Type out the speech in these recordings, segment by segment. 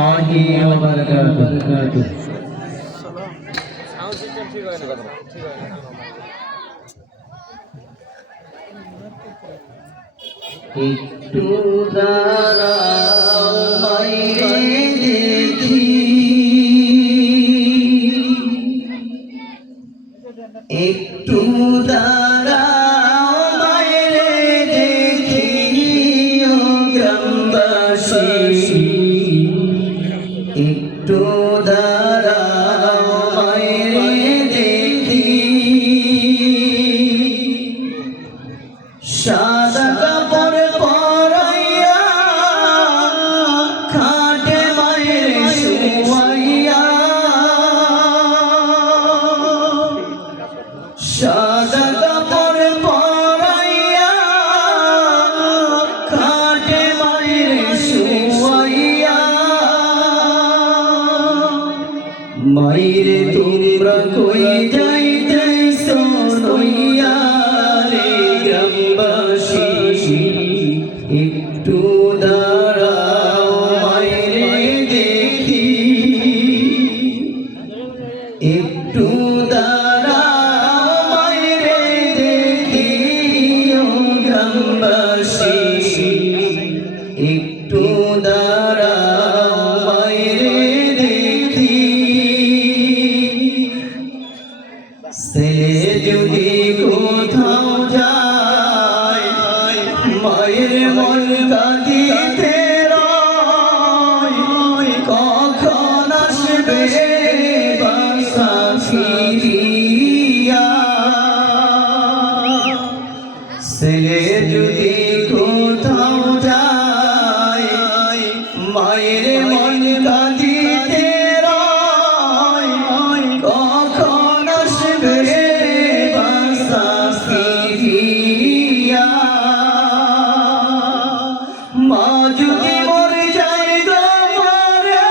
রাহমাতুল্লাহি ওয়া বারাকাতুহু। একটু দাঁড়াও মাইরে দেখি, একটু দাঁড়াও মাইরে দেখি ও গ্রামবাসী, একটু দাঁড়াও মাইরে দেখি, সাদা কাপড় পরাইয়া খাটে মায়ের শুয়াইয়া, সাদা কাপড় পরাইয়া খাটে মায়ের শুয়াইয়া, মায়েরে তোমরা কই যাইতেছো নইয়া রে গ্রামবাসী, একটু দাঁড়াও মায়েরে দেখি, একটু দাঁড়াও মায়েরে দেখি ও গ্রামবাসী, একটু দাঁড়াও মায়েরে দেখি, ছেলে যদি কোথাও যায় মায়ের মন কাঁদিতে রয়, কখন আসবে বাসা ফিরিয়া, ছেলে যদি কোথাও যায় মায়ের মন কাঁদিতে রয়, কখন আসবে বাসা ফিরিয়া, মা যদি মরে যায় গো মরে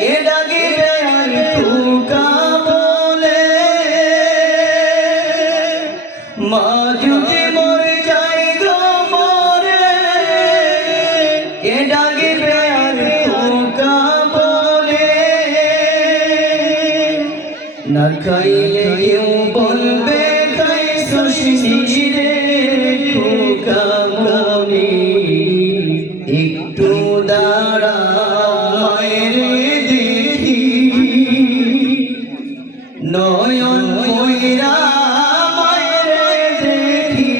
কে ডাকিবে আর খোকা বলে, মা যদি মরে যায় গো মরে কে ডাকিবে আর খোকা বলে, না খাইলে কেউ বলবে খাইছো শিশিরে খোকা মনি, একটু দাঁড়াও মায়েরে দেখি, নয়ন কইরা মায়েরে দেখি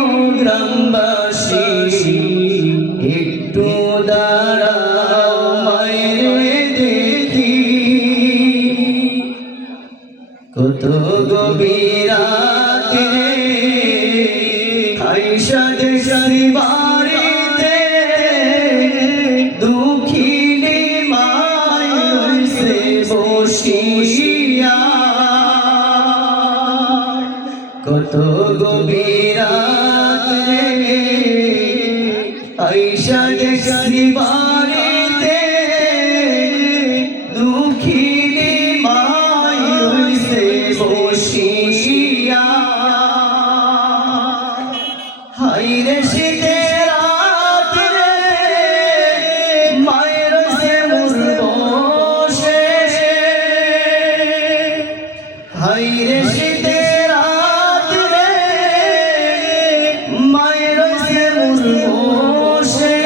ও গ্রামবাসী, একটু দাঁড়াও মায়েরে দেখি, কত গভীর রাতে আইসা দেশি বাড়িতে দুঃখিনী মায় হইছে বসিয়া, কত গভীর রাতে আইসা দেশি বাড়িতে দুঃখিনী মায় হইছে বসিয়া, হাইরে শীতের রাত রে মায়ের হইছে মোর বসে, হাইরে শীতের রাত রে মায়ের হইছে মোর বসে,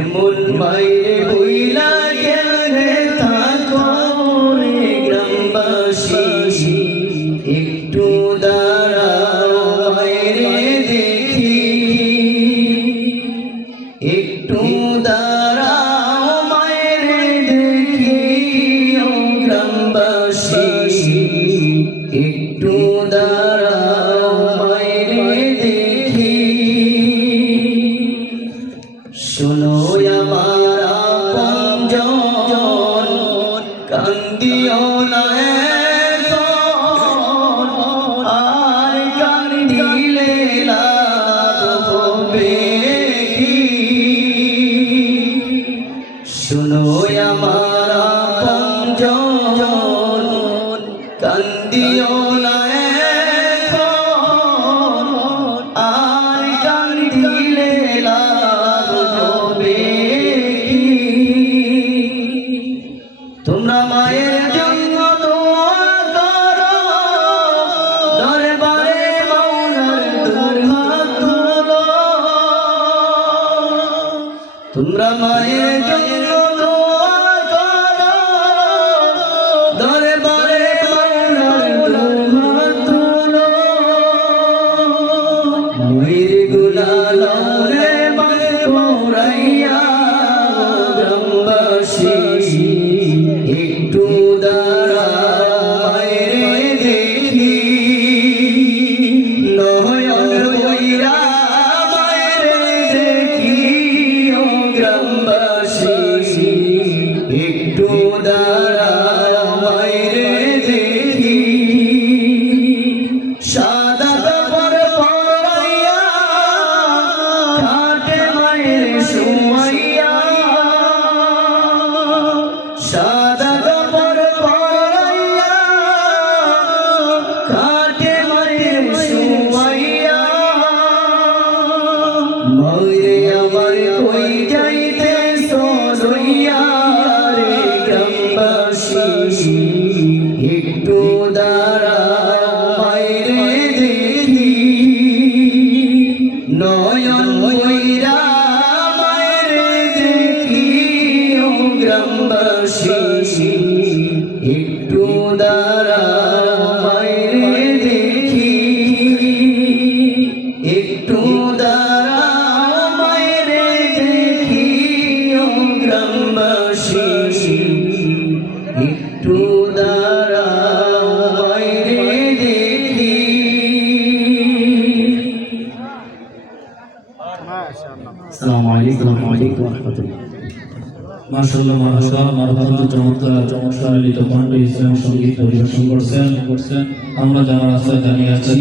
এমন মায়েরে বইলা গেলে থাকো রে গ্রামবাসী, একটু দাঁড়াও মায়েরে দেখি, একটু দাঁড়াও মায়েরে দেখি ও গ্রামবাসী, একটু দাঁড়াও মায়েরে দেখি, শোনো আমার আপনজন কান্দিও না এখন, আর কান্দিলে লাভ হবে কি, শোনো আমার আপনজন কান্দিও না এখন, আর কান্দিলে লাভ তোমরা মায়ের জন্য দোয়া করো, দরবারে মাওলার দুহাত তুলো। মায়ের গুনাহ লরে মায় মোরাইয়া গ্রামবাসী একটু দাঁড়ায় দেখি, নয়ন বইরা মায়ের দেখি ও গ্রামবাসী একটু দাঁড়ায় দেখি। সাদা কাপড় পরাইয়া খাটে মায়ের শুয়াইয়া, সাদা কাপড় পরাইয়া খাটে মায়ের শুয়াইয়া। মায়ে আমার কই যাইতে সরইয়া রে গ্রামবাসী একটু দাঁড়ায় দেখি, নয়ন বইরা মায়ের দেখি ও গ্রামবাসী একটু দাঁড়ায় দেখি, একটু দাঁড়ায় দেখি ও গ্রামবাসী একটু দাঁড়ায় দেখি। আসসালামু আলাইকুম ওয়া রাহমাতুল্লাহ। মাশাআল্লাহ মারহাবা চমৎকার লিত কণ্ঠে ইসলাম সঙ্গীত পরিবেশন করছেন। আমরা যারা রাস্তায় দাঁড়িয়ে আছি